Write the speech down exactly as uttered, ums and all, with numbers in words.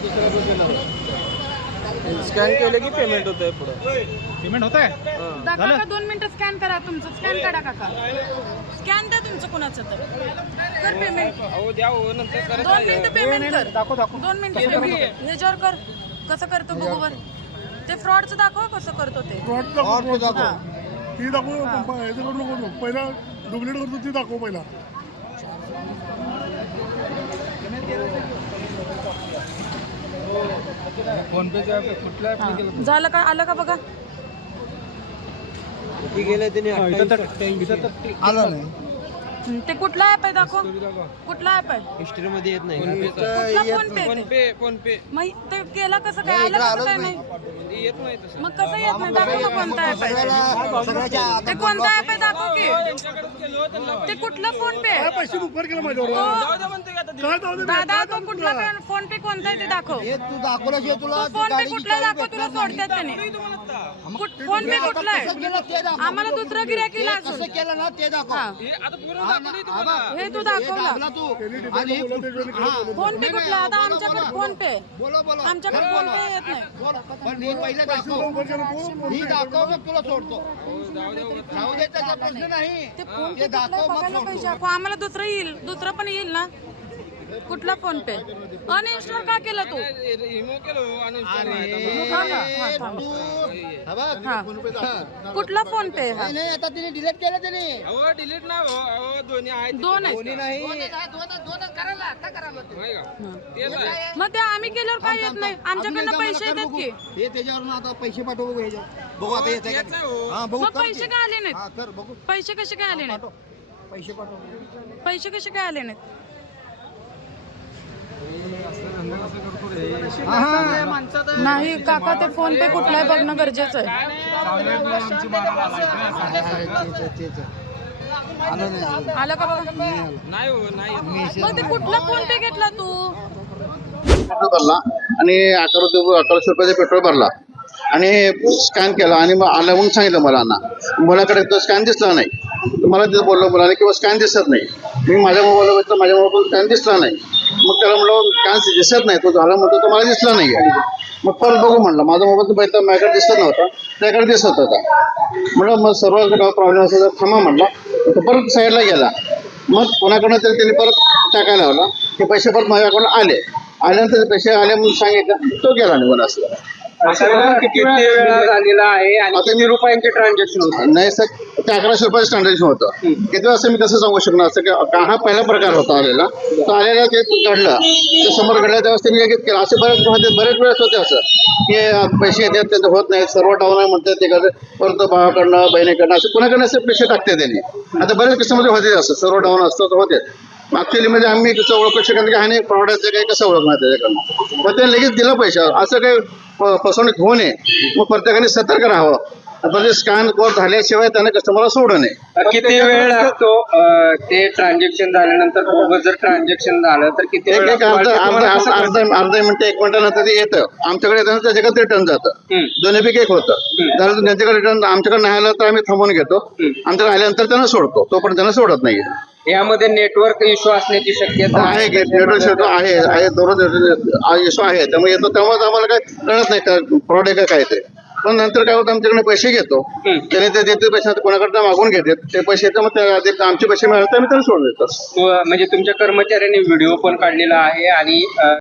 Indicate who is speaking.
Speaker 1: Scan केलं की payment होतंय पुढे
Speaker 2: पेमेंट होत आहे
Speaker 3: काका दोन मिनिटं स्कॅन करा तुमचं स्कॅन काढा काका स्कॅन द्या तुमचं कोणाचं तर कर पेमेंट
Speaker 1: अहो द्या हो नंतर करा
Speaker 3: दोन मिनिटं पेमेंट कर
Speaker 2: दाखव दाखव
Speaker 3: दोन मिनिटं ह्याच्यावर कर कसं करतो बघू बर ते फ्रॉडचं दाखव कसं करतो ते
Speaker 4: फ्रॉड दाखव दाखव ती दाखव याचं करू नको पहिला डुप्लिकेट करतो ती दाखव पहिला
Speaker 1: फोन पे कुठल्या
Speaker 3: हा. झालं का आलं का बघा
Speaker 1: किती गेले त्याने
Speaker 4: आला नाही
Speaker 3: हं, ते कुठला ऍप आहे दाखव कुठला ऍप आहे
Speaker 1: हिस्ट्री मध्ये येत नाही
Speaker 3: कुठला PhonePe
Speaker 1: PhonePe PhonePe
Speaker 3: मग ते केला कसं काय आलं कसं काय नाही
Speaker 1: येत नाही तसं
Speaker 3: मग कसं येत नाही दाखव ना कोणता ऍप आहे ते कोणता ऍप आहे दाखव की ते कुठला फोन पे आहे?
Speaker 4: पैसे बुकवर केलं माझ्यावर
Speaker 3: तो-
Speaker 4: काय जाऊ दे
Speaker 3: दादा तो कुठला फोन पे कोणता आहे ते दाखव
Speaker 5: तू दाखवल्याशिवाय तुला
Speaker 3: तो फोन पे कुठला दाखव तुला सोडतात त्याने कुठ- फोन पे कुठला आहे आम्हाला दुसरा गिऱ्हाईक येईल अजून
Speaker 5: कसं केलं ना ते दाखव
Speaker 3: हा. हे तू दाखवला
Speaker 5: दाखवला तू आणि हा
Speaker 3: फोन पे कुठला आता आमच्याकडे फोन पे
Speaker 5: बोला बोला
Speaker 3: आमच्याकडे फोन पे येत नाही
Speaker 5: बोला पण हे पहिले दाखव ही दाखव मग तुला सोडतो जाऊ दे त्याचा प्रश्न नाही
Speaker 3: ते फोन पे
Speaker 5: ते
Speaker 3: कुठला
Speaker 5: दाखव मग
Speaker 3: बघायला
Speaker 5: सोडतो
Speaker 3: पाहिजे आपण. आम्हाला दुसरं येईल दुसरं पण येईल ना कुठला फोन पे अनइन्स्टॉल का केला तू
Speaker 1: रिमूव्ह केलं आणि
Speaker 3: हा ना, हा, थांब.
Speaker 5: तू हा बघ.
Speaker 3: हा. कुठला फोन पे हा
Speaker 5: नाही नाही, आता तिने डिलीट केलं त्याने
Speaker 1: अहो डिलीट ना हो अहो दोन्ही आहेत
Speaker 3: दोन आहेत
Speaker 1: दोन्ही नाही
Speaker 5: दोन दोन करायला आता करायला ते.
Speaker 1: होय का
Speaker 3: हा.
Speaker 1: तेच आहे
Speaker 3: मग ते आम्ही केल्यावर काय येत नाही आमच्याकडनं
Speaker 5: अजून
Speaker 3: पैसे
Speaker 5: एकदा
Speaker 3: येतात
Speaker 5: मला
Speaker 3: की
Speaker 5: कर बघू. हे त्याच्यावरून आता पैसे पाठव बघू ह्याच्यावर बघू आता येते
Speaker 1: येत नाही हो
Speaker 5: हा बघू
Speaker 3: मग
Speaker 5: कर
Speaker 3: पैसे
Speaker 5: ते.
Speaker 3: काय आले नाहीत
Speaker 5: हा कर बघू
Speaker 3: पैसे कसे काय आले नाहीत
Speaker 5: पैसे पाठव
Speaker 3: पैसे कसे काय आले नाहीत नाही काका ते फोन पे कुठला आहे बघणं गरजेचं आहे आलं का बघा
Speaker 1: नाही हो नाही येत.
Speaker 3: मग ते कुठला फोन पे घेतला तू
Speaker 6: पेट्रोल भरला आणि अकरा रुपये अकराशे रुपयाचा पेट्रोल भरला आणि स्कॅन केला आणि मग आलं म्हणून सांगितलं मुलांना मुलाकडे तो स्कॅन दिसला नाही मला तिथं बोललो मुलाने किंवा स्कॅन दिसत नाही मी माझ्या मोबाईलला बघितलं माझ्या मोबाईल स्कॅन दिसला नाही मग त्याला म्हणलं स्कॅन दिसत नाही तो झाला म्हणतो तो मला दिसला नाही मग परत बघू म्हणलं माझा मोबाईल तर बघितलं माझ्याकडे दिसत नव्हता त्याकडे दिसत होता म्हणलं मग सर्व प्रॉब्लेम असेल तर थांबा म्हणला तो परत साईडला गेला मग कोणाकडनं तरी त्यांनी परत टाकायला लावला ते पैसे परत माझ्याकडून आले आल्यानंतर ते पैसे आले म्हणून सांगितलं तो गेला निघून असं
Speaker 1: किती वेळा झालेला आहे आणि किती रुपयांचे ट्रान्झॅक्शन होतं
Speaker 6: नाही सर ते अकराशे रुपयाचं ट्रान्झॅक्शन होतं किती वाजता मी कसं सांगू शकणार असं की हा पहिला प्रकार होता आलेला तो आलेला ते घडलं ते समोर घडलं त्यावेळेस त्यांनी लगेच केलं असे बरेच होते बरेच वेळेस होते असं की पैसे येतात त्यांचं होत नाही सर्व डाऊन आहे म्हणतात ते करतात परत भावाकडनं बहिणीकडनं असं कुणाकडनं असे पैसे टाकते त्यांनी आता बऱ्याच किस्सामध्ये होते असं सर्व डाऊन असतं तर होते ऍक्च्युअली म्हणजे आम्ही कसं ओळखू शकत की हा नाही प्रॉडक्टचं काही कसं ओळखणार त्याच्याकडनं मग ते लगेच दिलं पैसे असं काही फ- फसवणूक होऊ नये मग प्रत्येकाने सतर्क राहावं म्हणजे स्कॅन कोड झाल्याशिवाय त्याने कस्टमरला सोडू नये
Speaker 1: किती वेळ लागतो अं, ते ट्रान्झॅक्शन झाल्यानंतर बरोबर जर ट्रान्झॅक्शन झालं तर किती
Speaker 6: एक
Speaker 1: वेळ
Speaker 6: एक
Speaker 1: लागतो?
Speaker 6: अर्धा
Speaker 1: तुम्हाला
Speaker 6: अर्धा
Speaker 1: कसं
Speaker 6: अर्धा
Speaker 1: कळतं?
Speaker 6: अर्धा मिनिटं एक मिनिटानंतर ते येतं आमच्याकडे येतं त्याच्याकडे रिटर्न जातं
Speaker 1: हम्म.
Speaker 6: दोन्हीपैकी एक होतं झालं तर त्यांच्याकडे रिटर्न आमच्याकडे नाही आलं तर आम्ही थांबवून घेतो आमच्याकडे आल्यानंतर त्यांना सोडतो तोपर्यंत त्यांना सोडत नाही
Speaker 1: यामध्ये नेटवर्क इश्यू असण्याची शक्यता
Speaker 6: आहे नेटवर्क शेवटी आहे आहे दररोज इश्यू आहे त्यामुळे येतो तेव्हाच आम्हाला काय कळत नाही का फ्रॉड आहे का काय ते पण नंतर काय होतं आमच्याकडे पैसे घेतो त्याने ते देते पैसे कोणाकडनं मागून घेते ते पैसे येतात मग त्या आमचे पैसे मिळाले तर आम्ही त्यांना सोडून देतो
Speaker 1: म्हणजे तुमच्या कर्मचाऱ्यांनी व्हिडिओ पण काढलेला आहे आणि अं,